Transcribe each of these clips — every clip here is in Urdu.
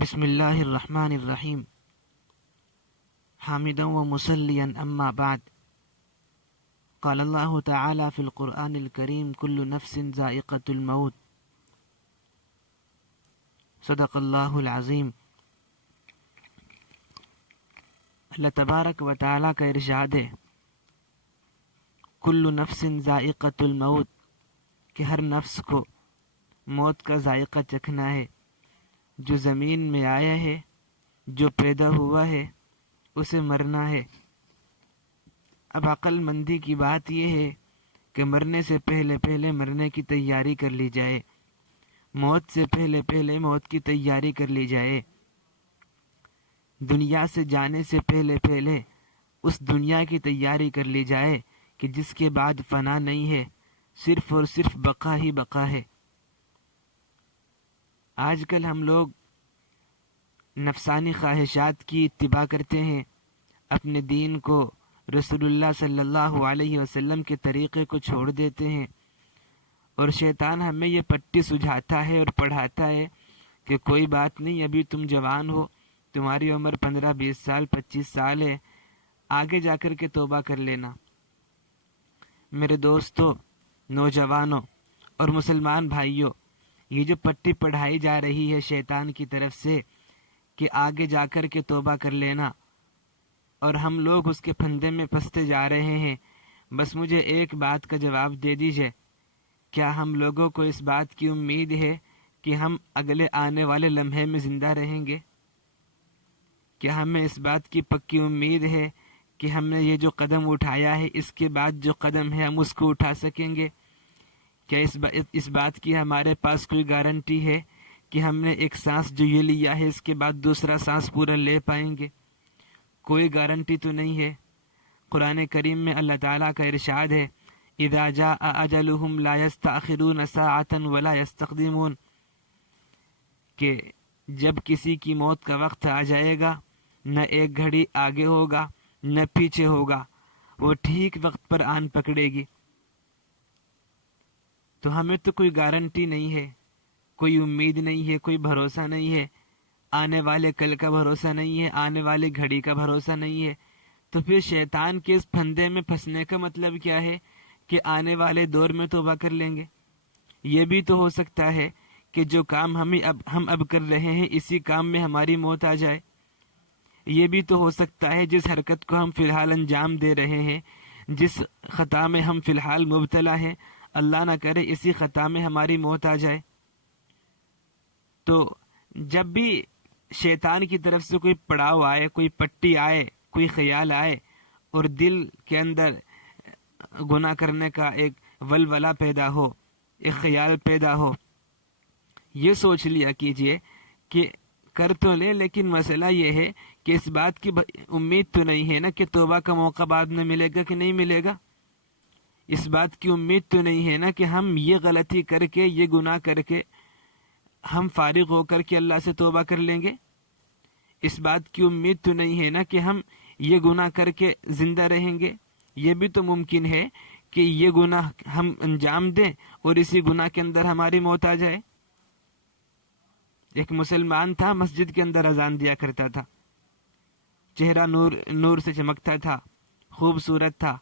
بسم اللہ الرحمن الرحیم حامدا و مسلیا اما بعد قال اللہ تعالی فی القرآن الکریم کل نفس ذائقۃ الموت صدق اللہ العظیم۔ اللہ تبارک و تعالی کا ارشاد ہے کل نفس ذائقۃ الموت، کہ ہر نفس کو موت کا ذائقہ چکھنا ہے۔ جو زمین میں آیا ہے، جو پیدا ہوا ہے، اسے مرنا ہے۔ اب عقل مندی کی بات یہ ہے کہ مرنے سے پہلے مرنے کی تیاری کر لی جائے، موت سے پہلے موت کی تیاری کر لی جائے، دنیا سے جانے سے پہلے اس دنیا کی تیاری کر لی جائے کہ جس کے بعد فنا نہیں ہے، صرف اور صرف بقا ہی بقا ہے۔ آج کل ہم لوگ نفسانی خواہشات کی اتباع کرتے ہیں، اپنے دین کو، رسول اللہ صلی اللہ علیہ وسلم کے طریقے کو چھوڑ دیتے ہیں، اور شیطان ہمیں یہ پٹی سجھاتا ہے اور پڑھاتا ہے کہ کوئی بات نہیں، ابھی تم جوان ہو، تمہاری عمر 15 20 سال 25 سال ہے، آگے جا کر کے توبہ کر لینا۔ میرے دوستوں، نوجوانوں اور مسلمان بھائیوں، یہ جو پٹی پڑھائی جا رہی ہے شیطان کی طرف سے کہ آگے جا کر کے توبہ کر لینا، اور ہم لوگ اس کے پھندے میں پھنستے جا رہے ہیں، بس مجھے ایک بات کا جواب دے دیجئے، کیا ہم لوگوں کو اس بات کی امید ہے کہ ہم اگلے آنے والے لمحے میں زندہ رہیں گے؟ کیا ہمیں اس بات کی پکی امید ہے کہ ہم نے یہ جو قدم اٹھایا ہے، اس کے بعد جو قدم ہے ہم اس کو اٹھا سکیں گے؟ کیا اس بات کی ہمارے پاس کوئی گارنٹی ہے کہ ہم نے ایک سانس جو یہ لیا ہے اس کے بعد دوسرا سانس پورا لے پائیں گے؟ کوئی گارنٹی تو نہیں ہے۔ قرآن کریم میں اللہ تعالیٰ کا ارشاد ہے اذا جاء اجلهم لا يستأخرون ساعة ولا يستقدمون، کہ جب کسی کی موت کا وقت آ جائے گا، نہ ایک گھڑی آگے ہوگا نہ پیچھے ہوگا، وہ ٹھیک وقت پر آن پکڑے گی۔ تو ہمیں تو کوئی گارنٹی نہیں ہے، کوئی امید نہیں ہے، کوئی بھروسہ نہیں ہے، آنے والے کل کا بھروسہ نہیں ہے، آنے والی گھڑی کا بھروسہ نہیں ہے۔ تو پھر شیطان کے اس پھندے میں پھنسنے کا مطلب کیا ہے کہ آنے والے دور میں توبہ کر لیں گے؟ یہ بھی تو ہو سکتا ہے کہ جو کام ہم اب کر رہے ہیں اسی کام میں ہماری موت آ جائے۔ یہ بھی تو ہو سکتا ہے جس حرکت کو ہم فی الحال انجام دے رہے ہیں، جس خطا میں ہم فی الحال مبتلا ہیں، اللہ نہ کرے اسی خطا میں ہماری موت آ جائے۔ تو جب بھی شیطان کی طرف سے کوئی پڑاؤ آئے، کوئی پٹی آئے، کوئی خیال آئے اور دل کے اندر گناہ کرنے کا ایک ولولہ پیدا ہو، ایک خیال پیدا ہو، یہ سوچ لیا کیجئے کہ کر تو لے، لیکن مسئلہ یہ ہے کہ اس بات کی امید تو نہیں ہے نا کہ توبہ کا موقع بعد میں ملے گا کہ نہیں ملے گا؟ اس بات کی امید تو نہیں ہے نا کہ ہم یہ غلطی کر کے، یہ گناہ کر کے ہم فارغ ہو کر کے اللہ سے توبہ کر لیں گے؟ اس بات کی امید تو نہیں ہے نا کہ ہم یہ گناہ کر کے زندہ رہیں گے؟ یہ بھی تو ممکن ہے کہ یہ گناہ ہم انجام دیں اور اسی گناہ کے اندر ہماری موت آ جائے۔ ایک مسلمان تھا، مسجد کے اندر اذان دیا کرتا تھا، چہرہ نور سے چمکتا تھا، خوبصورت تھا۔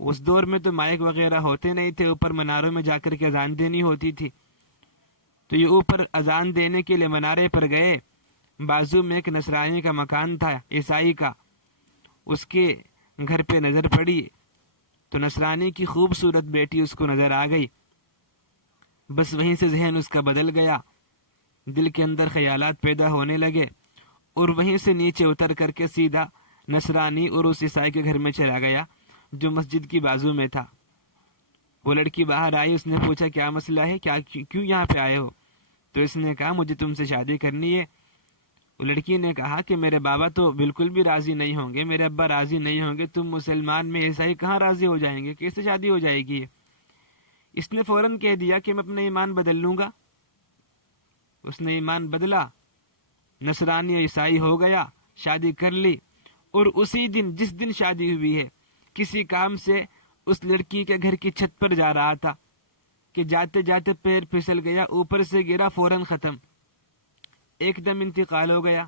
اس دور میں تو مائک وغیرہ ہوتے نہیں تھے، اوپر مناروں میں جا کر کے اذان دینی ہوتی تھی۔ تو یہ اوپر اذان دینے کے لیے منارے پر گئے، بازو میں ایک نصرانی کا مکان تھا، عیسائی کا، اس کے گھر پہ نظر پڑی تو نصرانی کی خوبصورت بیٹی اس کو نظر آ گئی۔ بس وہیں سے ذہن اس کا بدل گیا، دل کے اندر خیالات پیدا ہونے لگے، اور وہیں سے نیچے اتر کر کے سیدھا نصرانی اور اس عیسائی کے گھر میں چلا گیا جو مسجد کی بازو میں تھا۔ وہ لڑکی باہر آئی، اس نے پوچھا کیا مسئلہ ہے، کیوں یہاں پہ آئے ہو؟ تو اس نے کہا مجھے تم سے شادی کرنی ہے۔ وہ لڑکی نے کہا کہ میرے بابا تو بالکل بھی راضی نہیں ہوں گے، میرے ابا راضی نہیں ہوں گے، تم مسلمان میں عیسائی کہاں راضی ہو جائیں گے، کیسے شادی ہو جائے گی؟ اس نے فوراً کہہ دیا کہ میں اپنا ایمان بدل لوں گا۔ اس نے ایمان بدلا، نصرانی عیسائی ہو گیا، شادی کر لی، اور اسی دن جس دن شادی ہوئی ہے کسی کام سے اس لڑکی کے گھر کی چھت پر جا رہا تھا کہ جاتے جاتے پیر پھسل گیا، اوپر سے گرا، فوراً ختم۔ ایک دم انتقال ہو گیا۔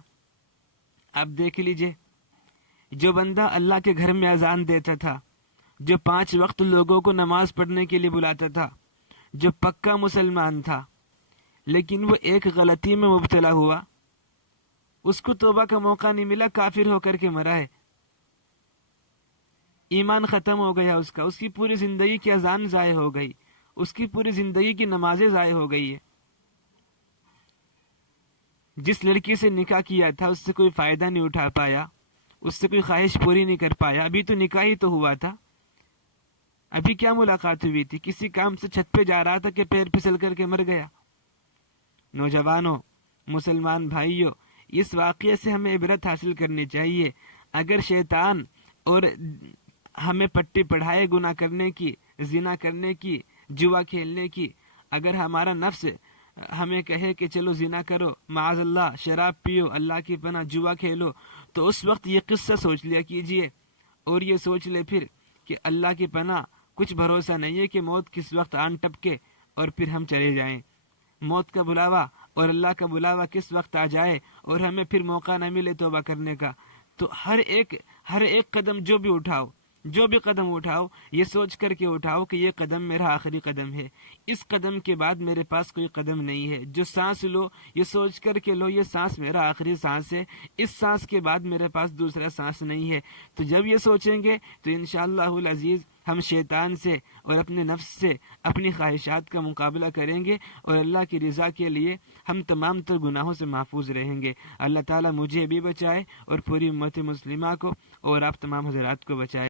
اب دیکھ لیجئے، جو بندہ اللہ کے گھر میں اذان دیتا تھا، جو 5 وقت لوگوں کو نماز پڑھنے کے لیے بلاتا تھا، جو پکا مسلمان تھا، لیکن وہ ایک غلطی میں مبتلا ہوا، اس کو توبہ کا موقع نہیں ملا، کافر ہو کر کے مرا ہے، ایمان ختم ہو گیا اس کا، اس کی پوری زندگی کی اذان ضائع ہو گئی، اس کی پوری زندگی کی نمازیں ضائع ہو گئی ہے۔ جس لڑکی سے نکاح کیا تھا اس سے کوئی فائدہ نہیں اٹھا پایا، اس سے کوئی خواہش پوری نہیں کر پایا، ابھی تو نکاح ہی تو ہوا تھا، ابھی کیا ملاقات ہوئی تھی، کسی کام سے چھت پہ جا رہا تھا کہ پیر پھسل کر کے مر گیا۔ نوجوانوں، مسلمان بھائیوں، اس واقعے سے ہمیں عبرت حاصل کرنی چاہیے۔ اگر شیطان اور ہمیں پٹی پڑھائے گناہ کرنے کی، زنا کرنے کی، جوا کھیلنے کی، اگر ہمارا نفس ہمیں کہے کہ چلو زنا کرو، معاذ اللہ، شراب پیو، اللہ کی پناہ، جوا کھیلو، تو اس وقت یہ قصہ سوچ لیا کیجئے، اور یہ سوچ لے پھر کہ اللہ کی پناہ، کچھ بھروسہ نہیں ہے کہ موت کس وقت آن ٹپکے اور پھر ہم چلے جائیں۔ موت کا بلاوا اور اللہ کا بلاوا کس وقت آ جائے اور ہمیں پھر موقع نہ ملے توبہ کرنے کا۔ تو ہر ایک قدم جو بھی قدم اٹھاؤ، یہ سوچ کر کے اٹھاؤ کہ یہ قدم میرا آخری قدم ہے، اس قدم کے بعد میرے پاس کوئی قدم نہیں ہے۔ جو سانس لو، یہ سوچ کر کے لو، یہ سانس میرا آخری سانس ہے، اس سانس کے بعد میرے پاس دوسرا سانس نہیں ہے۔ تو جب یہ سوچیں گے تو انشاءاللہ العزیز ہم شیطان سے اور اپنے نفس سے اپنی خواہشات کا مقابلہ کریں گے، اور اللہ کی رضا کے لیے ہم تمام تر گناہوں سے محفوظ رہیں گے۔ اللہ تعالیٰ مجھے بھی بچائے اور پوری امت مسلمہ کو اور آپ تمام حضرات کو بچائے۔